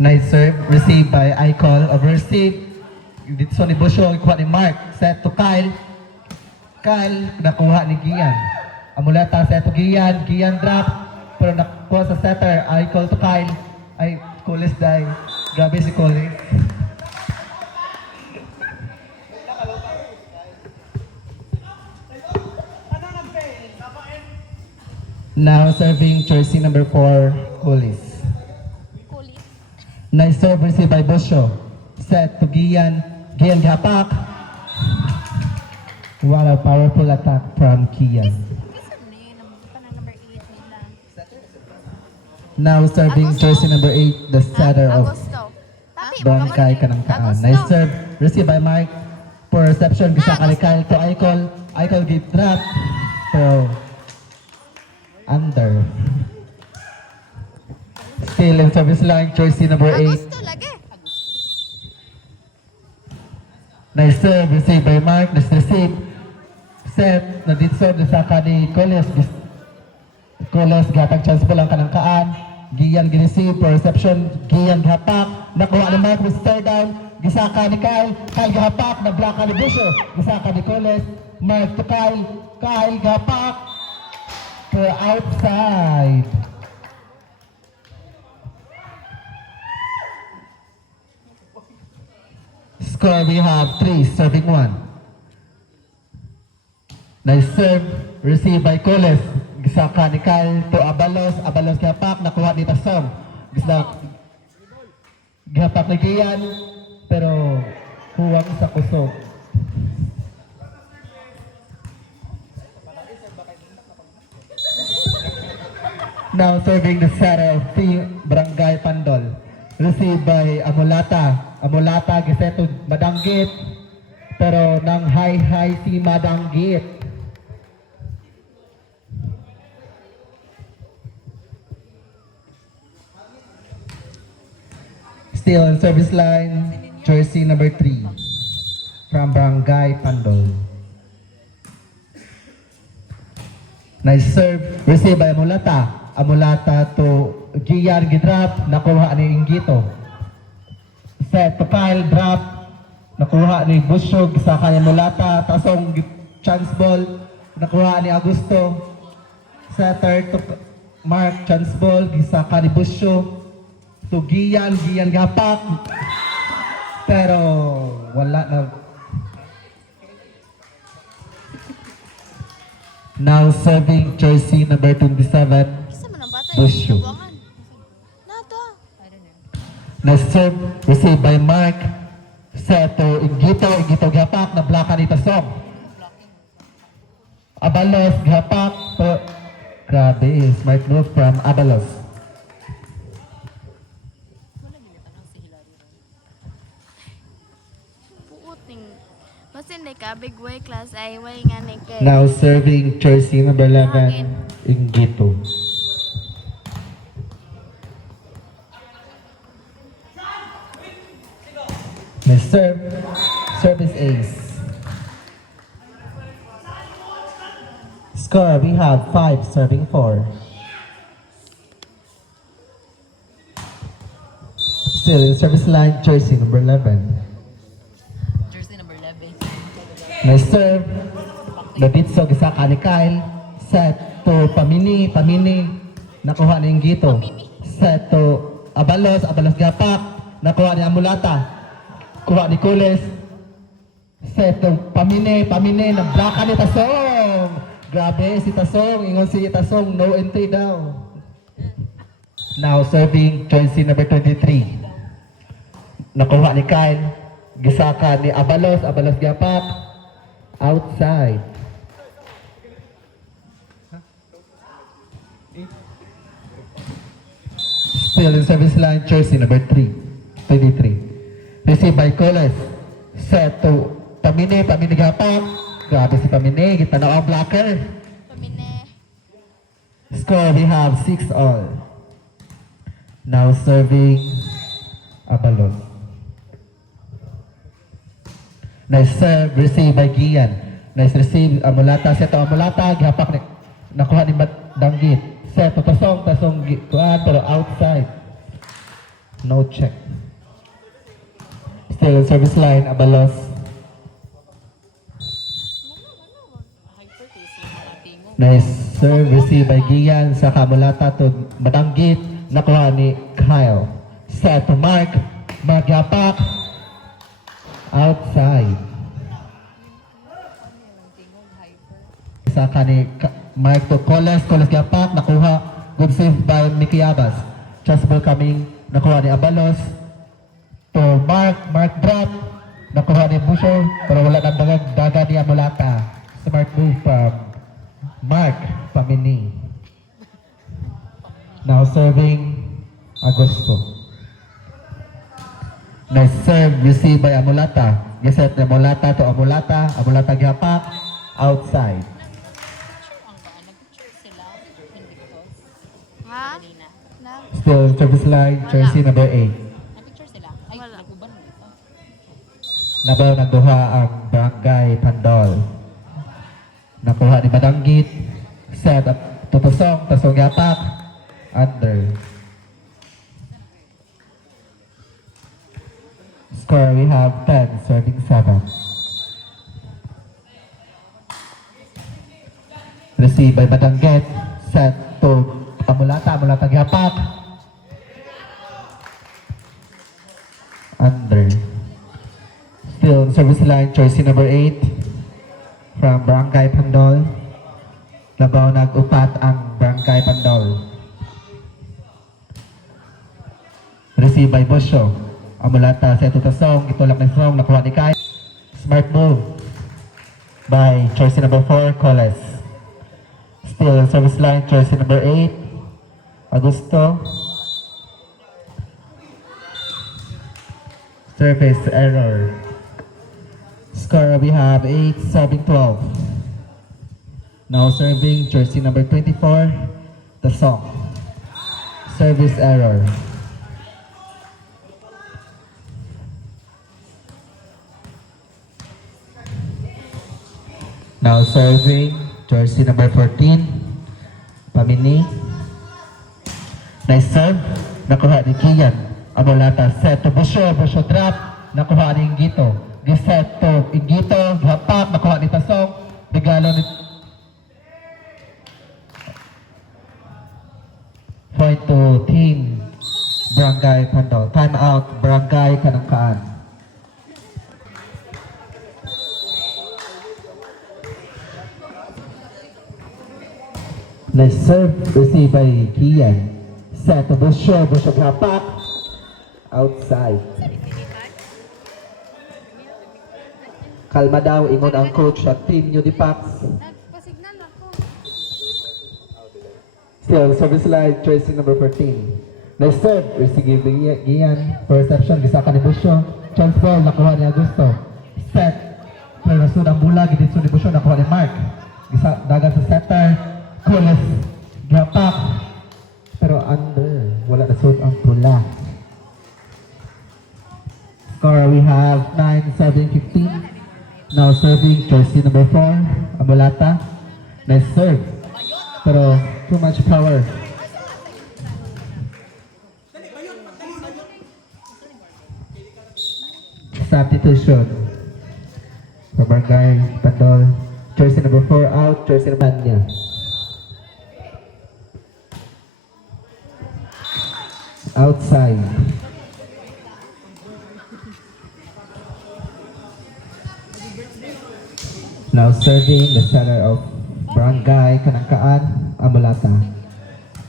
Nice serve, received by Icol, over receive. Dito ni Busyo, ikuha ni Mark, set to Kyle. Kyle, nakuha ni Gian. Amuleta, set to Gian, Gian drop, pero nakuha sa setter, Icol to Kyle. Ay, Coles die. Grabe si Coles. Now serving jersey number 4, Coles. Nice serve received by Busyo. Set to Gian. Gian gapak. What a powerful attack from Kian. Now serving jersey number 8, the setter of Bangkay Kanangkaan. Nice serve received by Mike. For reception, bisa kalikal to Icol. Icol give drop. Pero under. Still in service line, jersey number 8. Nice serve, received by Mark. Nice receive. Set, na dito sa ni Coles. Coles, gatang chance po lang kanangkaan. Gian gireceive for reception. Gian gahapak. Nakuha ni Mark with third down. Gisaka ni Kyle. Kyle gahapak. Nablaka ni Busyo. Gisaka ni Coles. Mark to Kyle. Kyle gahapak. For outside. Score, we have 3, serving 1. Nice serve, received by Coles. Gisaka ni Kyle to Abalos. Abalos gahapak, nakuha ni Tasong. Gahapak ni Gian, pero huwag sa kusog. Now serving the setter of Team Barangay Pandol. Received by Amulata. Amulata giseto Madanggit. Pero nang high si Madanggit. Still on service line, jersey number 3 from Barangay Pandol. Nice serve, received by Amulata. Amulata to Gian gidrap, nakuha ni Ingito. Set to Kyle, drop, nakuha ni Busyog sa kanya Amulata. Tasong chance ball, nakuha ni Augusto. Setter to Mark, chance ball, gisaka ni Busyo. To Gian, Gian gapak. Pero wala na. Now serving jersey number 27, Busyo. Nice serve, received by Mark. Set to Ingito, Ingito gapak, nablaka ni Tasong. Abalos gapak, grabe, smart move from Abalos. Now serving jersey number 11, Ingito. Nice serve, service ace. Score, we have 5, serving 4. Still in service line, jersey number 11. Nice serve. Nabitso, gisaka ni Kyle. Set to Pamini. Pamini. Nakuha ni Ingito. Set to Abalos. Abalos gapak. Nakuha ni Amulata. Kuha ni Coles. Set to Pamini. Pamini. Nablaka ni Tasong. Grabe si Tasong. Ingon si Tasong. No entry daw. Now serving jersey number 23. Nakuha ni Kyle. Gisaka ni Abalos. Abalos gapak. Outside. Still in service line, jersey number 3, 23. Received by Coles. Set to Pamine. Pamine gapak. Grabe si Pamine. Kita na ang blocker. Pamine. Score, we have 6 all. Now serving Abalos. Nice serve, received by Gian. Nice receive, Amulata. Set to Amulata, gihapak ni, nakuha ni Danggit. Set to Tasong, kuhaan, pero outside. No check. Still in service line, Abalos. Nice serve received by Gian sa Kamulata to Madanggit. Nakuha ni Kyle. Set to Mark. Mark yapak. Outside. Sa kani Mark to Coles. Coles yapak. Nakuha. Good save by Mickey Abbas. Chance ball coming. Nakuha ni Abalos. To Mark. Mark drop. Nakuha ni Busho. Pero wala nang daga ni Amulata. Smart move from Mark Pamini. Now serving Agosto. Nice serve received by Amulata. Geset ni Amulata to Amulata. Amulata gihapak. Outside. Ha? Still service line. Jersey number 8. Nag-picture sila. Ay, nag-uban mo ito. Nabaw nagduha ang Barangay Pandol. Nakuha ni Madanggit. Set up to Tasong. Tasong yapak. Under. Score we have 10, serving 7. Received by Madanggit. Set to Amulata. Amulata yapak. Under. Still service line. Choice number 8. From Barangay Pandol. Labaw nag-upat ang Barangay Pandol. Received by Bosyo. Amulata sa Tasong. Itulak na Song. Nakuha ni Kai. Smart move by choice number 4, Coles. Still service line. Choice number 8, Augusto. Surface error. Score we have 8, 7, 12. Now serving jersey number 24, the song. Service error. Now serving jersey number 14, Pamini. Nice serve. Nakuha ni Kian. Amulata set to Busho. Busho drop. Nakuha ni Ingito. Giset to Ingito, hapak, nakuha ni Tasong, regalo ni point to team Barangay Pandol. Time out, Barangay Kanangkaan. Nice serve received by Kian. Set to Busho, Busho hapak, outside. Kalma daw, ingon ang coach at team New Dipax. Nagpasignal ako. Still, service line, tracing number 14. Nice serve, received by Gian. For reception, gisaka ni Busyo. Chance ball, nakuha ni Augusto. Set, pero nasud ang bula, giditso ni Busyo, nakuha ni Mark. Dagan sa setter, Coles, gapak. Pero under, wala nasud ang bula. Score, we have 9, 7, 15. Now serving jersey number 4, Amulata. Nice serve. Pero too much power. Substitution. For Barangay Pandol. Jersey number 4 out. Jersey number 1 niya. Outside. Now serving the center of Barangay Kanangkaan, Amulata.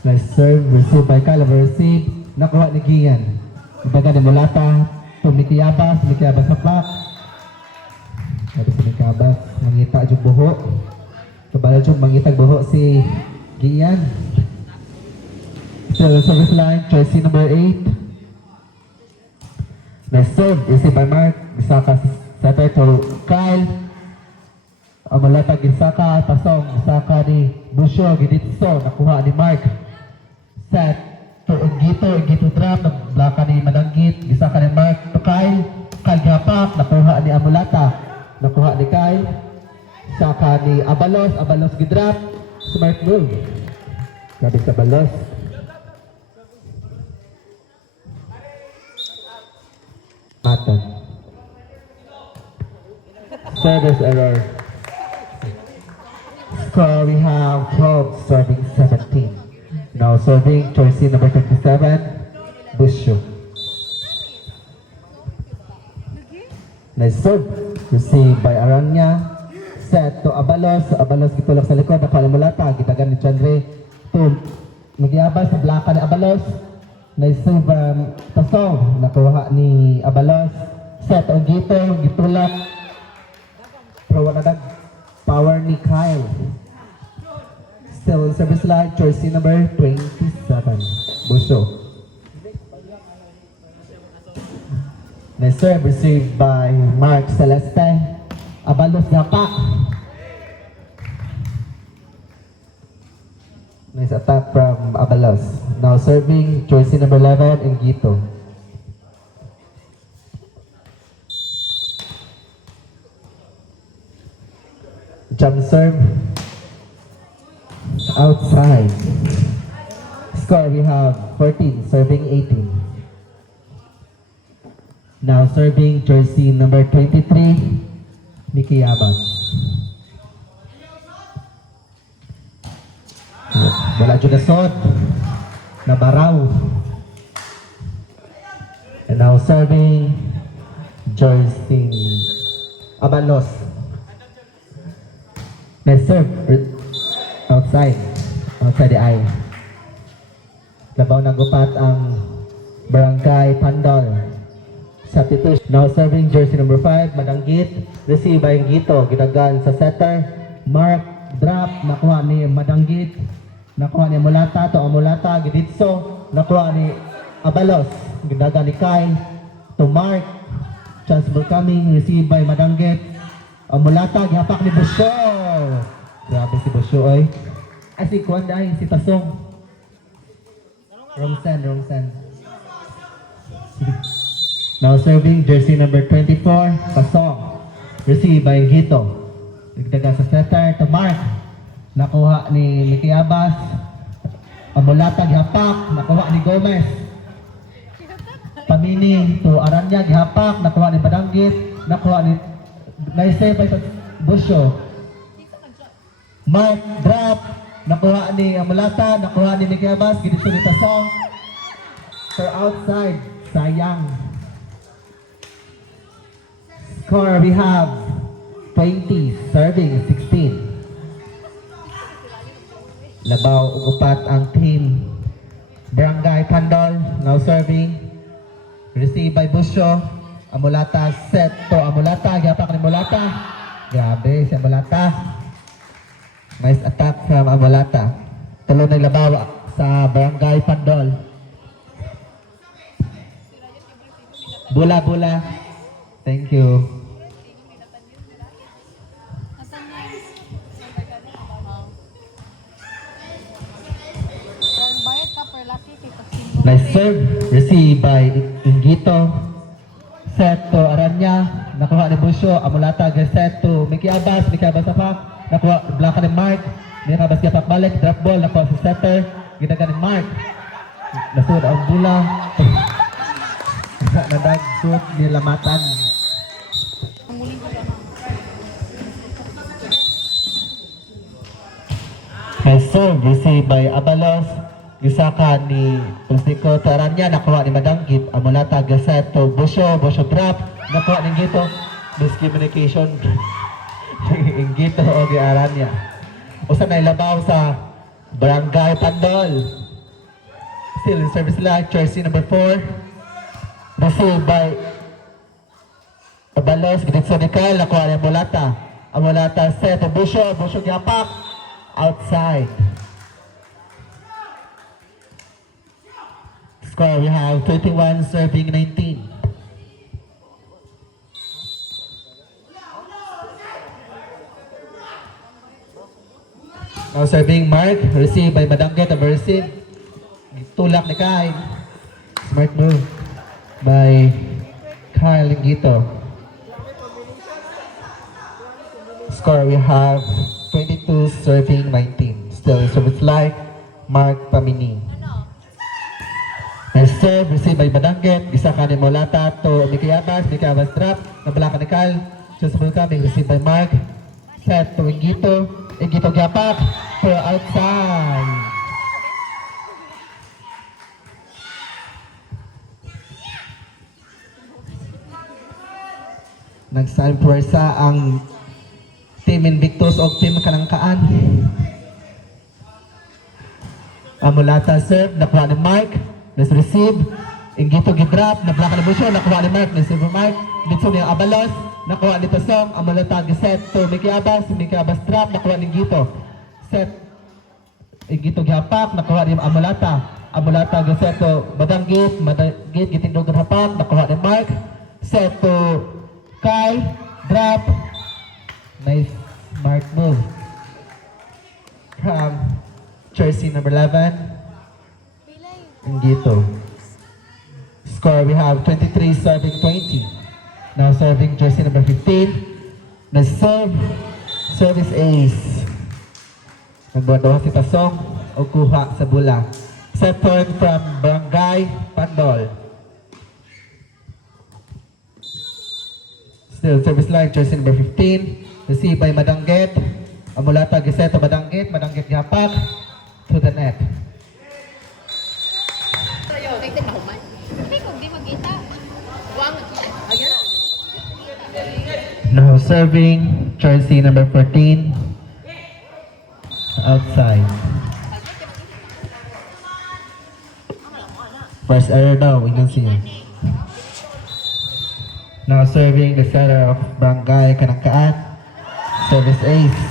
Nice serve, received by Calava, receive, nakuha ni Gian. Ibaga ni Amulata, to Mikiabas sa plak. Sabi si Mikiabas, mangita yung buho. Kabala yung mangitag buho si Gian. Still service line, choice number 8. Nice serve, received by Mark, Bisaka center to Kyle. Amulata gisaka, Tasong, gisaka ni Busyo, giditso, nakuha ni Mark. Set to Ingito drop, naglaka ni Madanggit, gisaka ni Mark to Kyle. Kyle gapak, nakuha ni Amulata, nakuha ni Kyle. Saka ni Abalos gidrop, smart move. Grabe sa Abalos. Service error. Score we have 12 serving 17. Now serving choice number 27, Busho. Nice serve. Received by Aranya. Set to Abalos. Abalos gitulak sa likod. Nakuha ni Mulata. Gitagan ni Chandre. To Magyabas sa blaka ni Abalos. Nice serve Tasong. Nakuha ni Abalos. Set on Gito. Gitulak. Pero wala nag power ni Kyle. Still in service line. Choice number 27. Busho. Nice serve received by Mark Celeste. Abalos Gapak. Nice attack from Abalos. Now serving choice number 11, Ingito. Jump serve. Outside. Score we have 14, serving 18. Now serving jersey number 23, Mickey Abas. Wala dyan na sod. Nabaraw. And now serving jersey Abalos. Let's serve outside. Outside the eye. Labaw na gupat ang Barangay Pandol. Substitution. Now serving jersey number 5, Madanggit. Receive by Gito. Gitagan sa setter. Mark, drop. Nakuha ni Madanggit. Nakuha ni Mulata. To ang Mulata. Giditso. Nakuha ni Abalos. Gitagan ni Kyle. To Mark. Chance ball coming. Receive by Madanggit. Ang Mulata. Gihapak ni Busyo. Grabe si Busyo ay. Ay si Kwanda ay. Si Tasong. Wrong send. Wrong send. Now serving jersey number 24, Pasong. Received by Gito. Nagdaga sa setter to Mark. Nakuha ni Mickey Abas. Amulata gihapak. Nakuha ni Gomez. Pamini to Aranya gihapak. Nakuha ni Badanggit. Nakuha ni naisave by Busyo. Mark drop. Nakuha ni Amulata. Nakuha ni Mickey Abas. Gidito ni Pasong. For outside. Sayang. Score we have 20, serving 16. Labaw upat ang team Barangay Pandol. Now serving. Received by Busyo. Amulata set to Amulata. Gapak ni Amulata. Grabe si Amulata. Nice attack from Amulata. Tulo na labaw sa Barangay Pandol. Bula. Thank you. Nice serve. Received by Ingito. Set to Aranya. Nakuha ni Busyo. Amulata set to Mickey Abas. Mickey Abas apak. Nakuha blaka ni Mark. Mickey Abas apak balik. Drop ball. Nakuha si setter. Ginaga ni Mark. Nasud ang bula. Nadag-shoot ni Lamatan. Nice serve. Received by Abalos. Gisaka ni Pulsiko Taranya. Nakuha ni Madanggit. Amulata gaset to Busyo. Busyo drop. Nakuha ni Gito. Miscommunication. Gito o ni Aranya. Usa na ilabaw sa Barangay Pandol. Still in service line. Jersey number 4. Received by Abalos. Giditso ni Kyle. Nakuha ni Amulata. Amulata set to Busyo. Busyo gihapak. Outside. Score we have 21, serving 19. Now serving Mark, received by Madanggit, receive. Tulak ni Kyle. Smart move by Kyle Lingito. Score we have 22, serving 19. Still service like Mark Pamini. Nice serve, received by Madanggit. Isa ka ni Mulata to Mickey Abas. Mickey Abas drop. Nabalaka ni Kyle. Just coming, received by Mark. Set to Ingito. Ingito gapak to outside. Nagsalve puwersa ang Team Invictus o Team Kanangkaan. Amulata serve, nakuha ni Mark. Let's receive. Ingito gidrap, nablaka na Busyo, nakuha ni Mark. Let's receive Mark. Dito niya Abalos. Nakuha ni Tasong. Amulata giset to Mickey Abbas. Mickey Abbas drop, nakuha ni Ingito. Set. Ingito gihapak, nakuha ni Amulata. Amulata giset to Badanggit. Badanggit gitindog ng hapak, nakuha ni Mark. Set to Kyle, drop. Nice Mark move. From jersey number 11, Ingito. Score, we have 23 serving 20. Now serving jersey number 15. Na serve, service ace. Nagbuwan si Tasong o kuha sa bula. Set point from Barangay Pandol. Still service line, jersey number 15. Received by Madangget. Amulata giseto Madangget. Madangget gapak to the net. Affected na human. Hindi kung di magkita. Buwang. Ayan. Now serving jersey number 14. Outside. First error daw, inan siya. Now serving the setter of Barangay Kanangkaan. Service ace.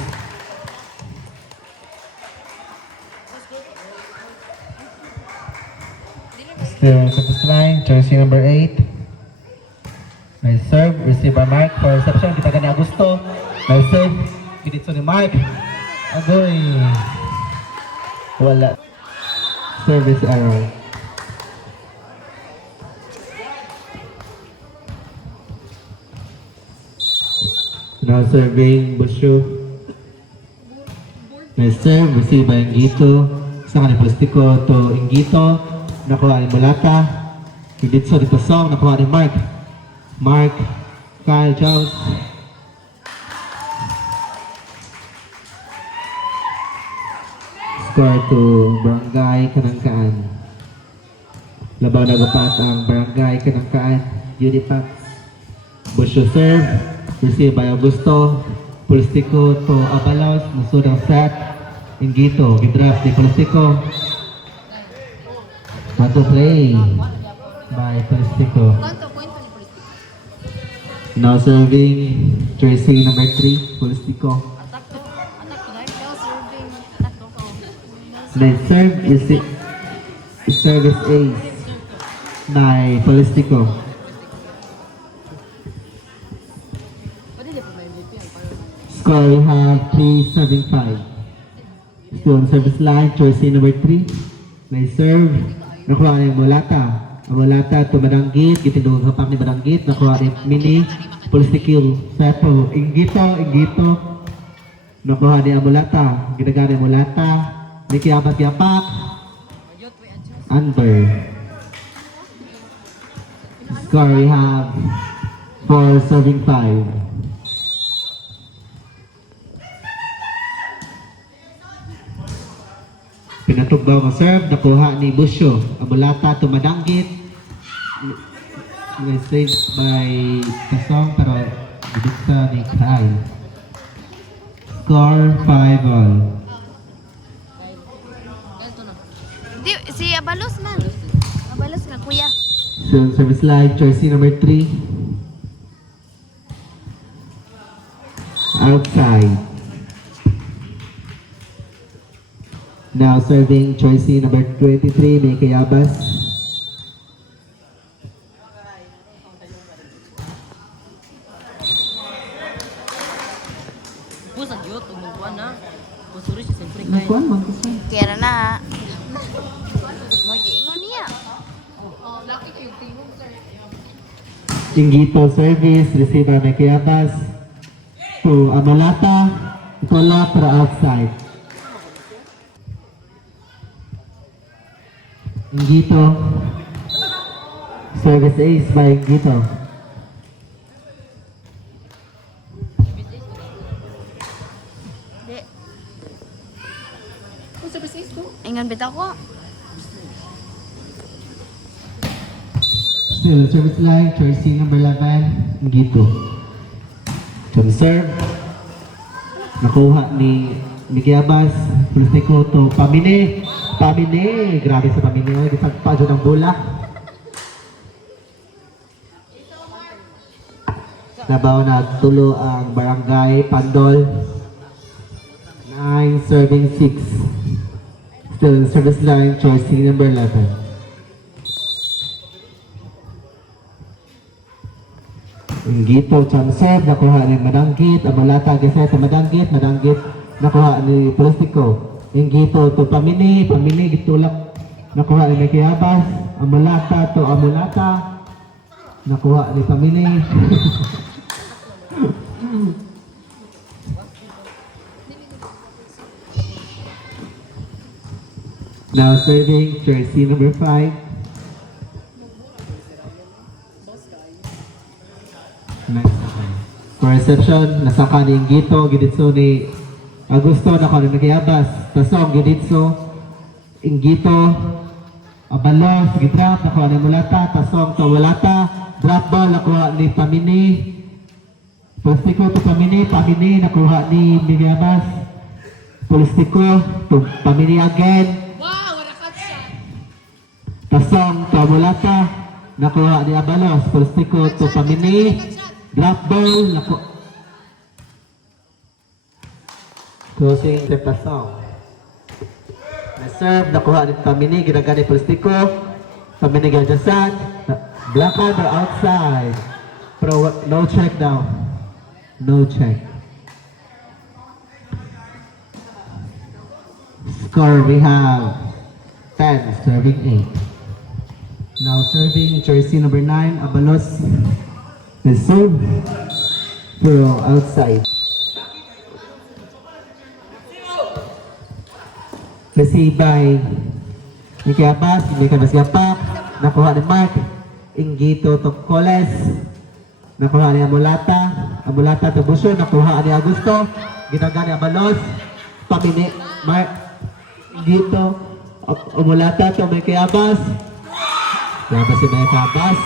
Still service line, jersey number 8. Nice serve, received by Mark for reception. Kita ka ni Augusto. Nice serve, pinitso ni Mark. Agoy. Wala. Service error. Now serving Busyo. Nice serve, received by Ingito. Sa kanil plastiko to Ingito. Nakuha ni Mulata. Hiditso ni Pasong. Nakuha ni Mark. Mark. Kyle Jones. Score to Barangay Kanangkaan. Labaw na gapat ang Barangay Kanangkaan. Unipax. Busyo serve. Received by Augusto. Pulstico to Abalos. Musud ang set. Ingito. Gidraft ni Pulstico. What to play by Pulstico. Kanto, point pa ni Polistico. Now serving jersey number 3. Pulstico. Attack to guys. Now serving. Attack to ko. Next serve is service ace by Pulstico. Pwede di pa may MVP ang parang. Score, we have 3 serving 5. Still on service line, jersey number 3. Nice serve. Nakuha ni Mulata. Ang Mulata to Badanggit. Gitindong hapak ni Badanggit. Nakuha ni Mini. Pulstikil. Seto. Ingito. Nakuha ni Amulata. Ginagana ni Mulata. Mickey Abat yapak. Under. Score, we have 4 serving 5. Pinatugbaw ang serve, nakuha ni Busyo. Amulata to Madanggit. Saved by Kasong pero dito ni Kyle. Score 5-all. Ganito na. Di, si Abalos man. Abalos nga, kuya. So, service line, jersey number 3. Outside. Now serving jersey number 23, Mickey Abbas. Pusa yun, tumungkuan na. Pusuri siya siyempre. Nakuan man ko sa. Kera na. Mag-iingon niya. Lucky kayo, tingog sir. Ingito service, received by Mickey Abbas. To Amalata. Ito lang para outside. Ingito. Service ace by Ingito. bitaw ko. Still, service line, choosing number 11, Gito. Serve. Nakuha ni Miguel Abas, Pulistiko to Pamini. Pamini, grabe sa Pamini. Ay, disagpa dyan ang bola. Nabaw na tulo ang Barangay Pandol. 9 serving 6. Still service line, choosing number 11. Gito Chamseb, nakuha ni Madanggit, Amulata Geset, Madanggit, nakuha ni Pulistiko. Gito to Pamini, gitulak, nakuha ni Mekiabas, Amulata to Amulata, nakuha ni Pamini. Now serving jersey number 5. For reception, nasaka ni Gito, giditso ni Augusto, nakuha ni Mekiabas, tasong giditso, Gito, Abalos, gidrap, nakuha ni Mulata, tasong to Mulata, drop ball, nakuha ni Pamini, Pulistiko to Pamini, nakuha ni Mekiabas, Pulistiko to Pamini again, Wow, warakat siya. tasong to Mulata, nakuha ni Abalos, Pulistiko to Pamini, drop ball, closing step pasong. Na-serve, nakuha ni Pamini, ginagani Pulistiko, Pamini ganyasan, black hand or outside. Pero no check now. No check. Score, we have 10, serving 8. Now serving jersey number 9, Abalos. Serve, pero outside. Receive by Mekiabas, Gapak, nakuha ni Mark, Gito to Coles, nakuha ni Amulata to Busyo, nakuha ni Augusto, ginagani Abalos, Pamini, Mark, Gito, Amulata to Mekiabas, Mekiabas si Mekiabas.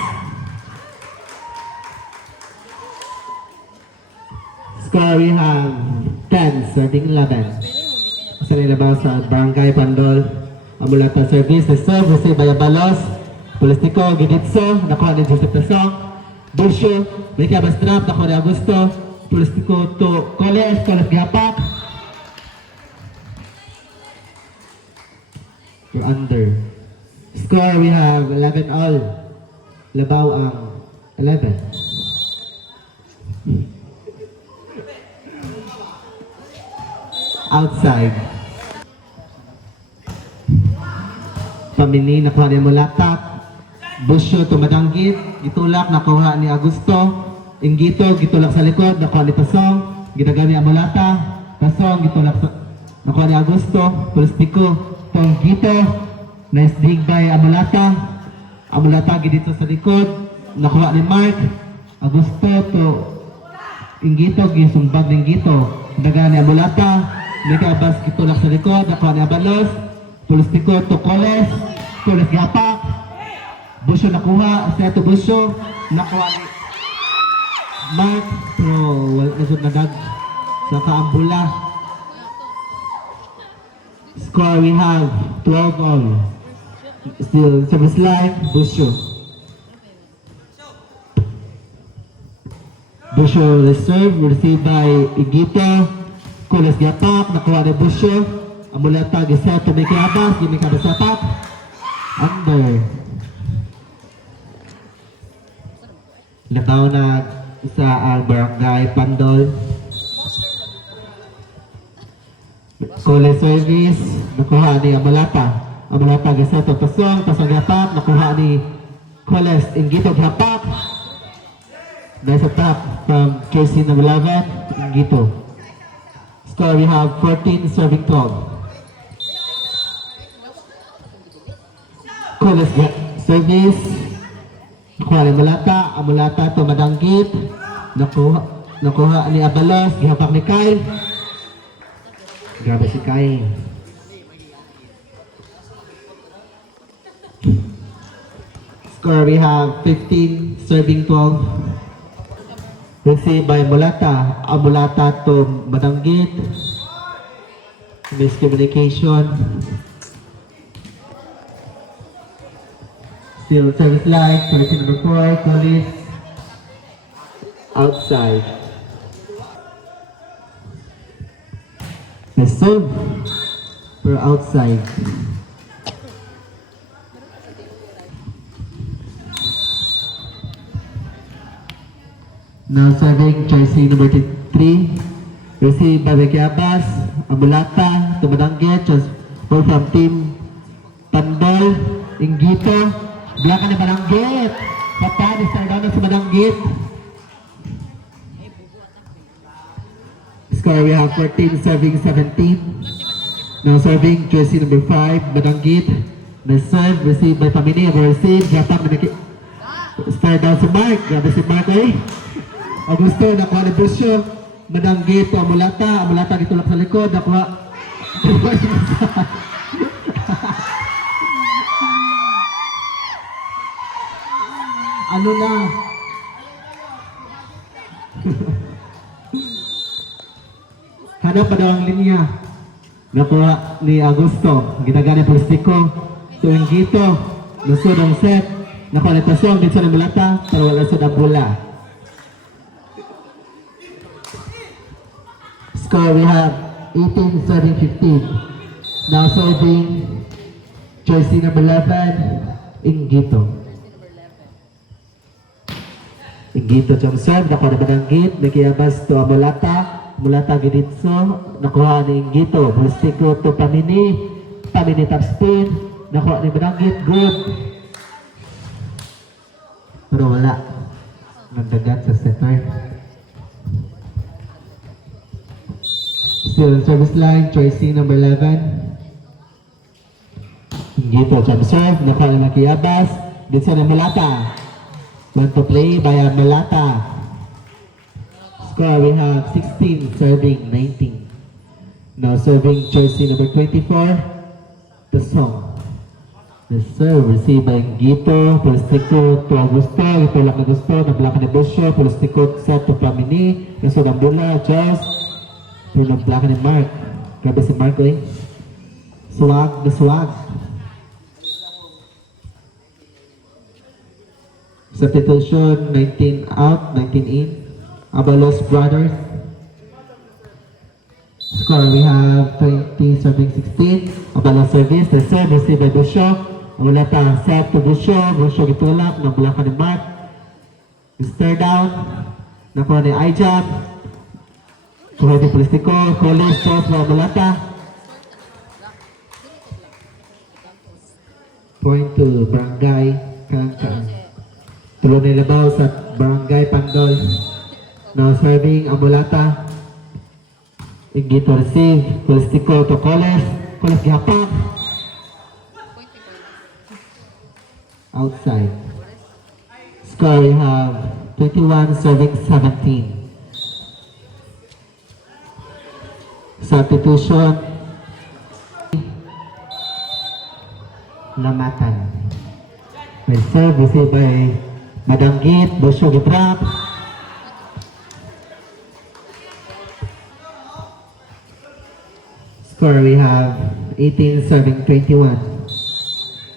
Score, we have 10, serving 11. Sa nilabaw sa Barangay Pandol, Amulata service, serve, receive by Abalos, Pulistiko, Giditso, nakuha ni Joseph Tasong, Busyo, Mekiabas drop, nakuha ni Augusto, Pulistiko to Coles Gapak. We're under. Score, we have 11 all. Labaw ang 11. Outside. Pamini, nakuha ni Mulata. Busyo, tumadanggit. Itulak, nakuha ni Augusto. Gito, gitulak sa likod. Nakuha ni Tasong. Ginagani ang Mulata. Tasong, gitulak sa... Nakuha ni Augusto. Pulistiko. Tong Gito. Nice dig by Amulata. Amulata, gidito sa likod. Nakuha ni Mark. Augusto to... Gito, gisumbag ng Gito. Ginagani ang Amulata. Mekiabas gitulak sa likod, nakuha ni Abalos, Pulistiko to Coles Gapak, Busyo nakuha, Seto Busyo, nakuha ni Mark, pero wala na siya nadag sa kaambula. Score, we have 12 all. Still service line, Busyo. Busyo reserve, received by Igito. Coles Gapak, nakuha ni Busyo. Amulata, Giset to Mekiabas, Mekiabas Gapak. Under. Labaw na sa Barangay Pandol. Coles service, nakuha ni Amulata. Amulata, Giset to Tasong Gapak, nakuha ni Coles Gito Gapak. Nice attack from jersey number 11, Gito. Score, we have 14, serving 12. Coles service. Nakuha ni Mulata. Amulata to Madanggit. Nakuha ni Abalos. Gihapak ni Kyle. Grabe si Kyle. Score, we have 15, serving 12. Received by Mulata. Mulata to Madanggit. Miscommunication. Still service line. Policy number 4. Police. Outside. Serve. For outside. Now serving jersey number 3, received by Becky Abbas, Amulata, Tumadanggit, transfer from team Pandol, Ingito, Black na Badanggit, Patan, start down na sa Badanggit. Score, we have 14, serving 17. Now serving jersey number 5, Badanggit, na serve, received by Pamini, receive, Japan, start down sa Mark, grabe si Mark eh. Augusto, nakuha ni Busyo. Madanggit to Amulata. Amulata ditulak sa likod. Nakuha. Ano na? Hanap pa daw ang linya. Nakuha ni Augusto. Ginagana Polistiko. Tuwing gito. Lusod ang set. Nakuha ni Tasong. Dito sa Amulata. Pero wala sa bola. Score, we have 18, serving 15. Now serving jersey number 11, Ingito. Ingito siyang serve, nakuha na Badanggit, nakiyabas to Amulata, Mulata Giditso, nakuha ni Ingito, Polistiko to Pamini, Pamini top spin, nakuha ni Badanggit, good. Pero wala, nagdagat sa setter. Still service line, jersey number 11. Gito, jump serve, nakuha na Makiyabas. Dito na Malata. Want to play by Malata. Score, we have 16, serving 19. Now serving jersey number 24, the song. The serve received by Gito, Polistiko to Augusto, ito lang Augusto, nablaka ni Busyo, Polistiko set to Pamini, nasod ang bola, just pero nag-block ni Mark. Grabe si Mark eh. Swag na swag. Substitution, 19 out, 19 in. Abalos Brothers. Score, we have 20, serving 16. Abalos service, the serve received by Busyo. Wala pa, set to Busyo. Busyo gitulak, nag-block ni Mark. Stare down. Nakuha ni Ijab. Kuha ni Polistiko, Collins, shot na Malata. Point to Barangay Kalangkaan. Tulo na ilabaw sa Barangay Pandol. Now serving Amulata. Ingito receive, Polistiko to Collins. Collins gihapak. Outside. Score, we have 21, serving 17. Substitution, Lamatan. May serve received by Madanggit, Busyo gitrap. Score, we have 18, serving 21.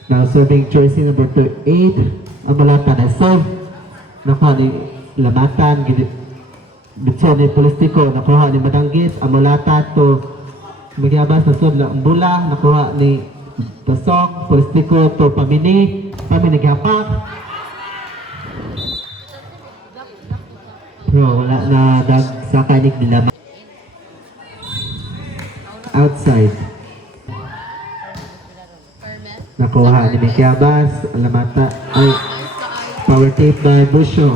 Now serving jersey number 8, Amulata na serve. Nakuha ni Lamatan, Bitso ni Polistiko, nakuha ni Madanggit, Amulata to Magyabas, nasod na Mbula, nakuha ni Tasok, Polistiko to Pamini, Pamini gihapak. Pero wala na sa kanik nila. Outside. Nakuha ni Magyabas, Alamata, ay power tape by Busyo.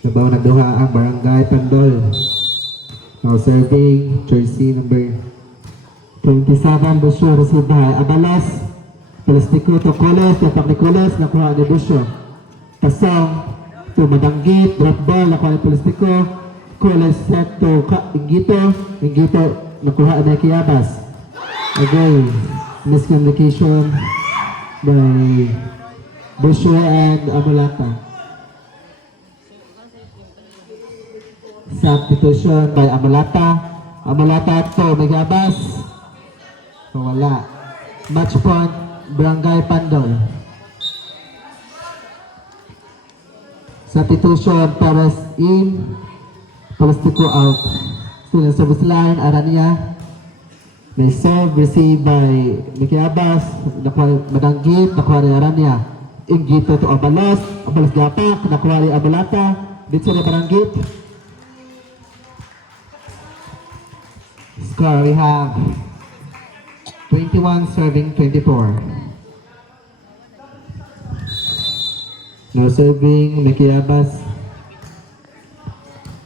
Nabaw na duha ang Barangay Pandol. Now serving jersey number 27, Busyo, received by Abalas. Polistiko to Coles, napak ni Coles, nakuha ni Busyo. Tasong to Madanggit, drop ball, nakuha ni Polistiko. Coles set to Ingito, Ingito nakuha ni Kiyabas. Again, miscommunication by Bushua and Amulata. Substitution by Amulata. Amulata to Megabas. So wala. Match point, Barangay Pandol. Substitution, Perez in. Palastico out. Student service line, Arania. May serve received by Mikiabas. Nakuha Madanggit, nakuha ni Arania. Ingito to Abalos. Abalos Gapak, nakuha ni Amulata. Dito na Madanggit. Score, we have 21 serving 24. No serving, Mikiabas.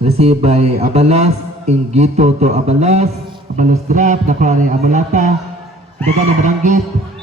Received by Abalos. Ingito to Abalos. Abalos drop, nakuha ni Amulata. Daga na Madanggit.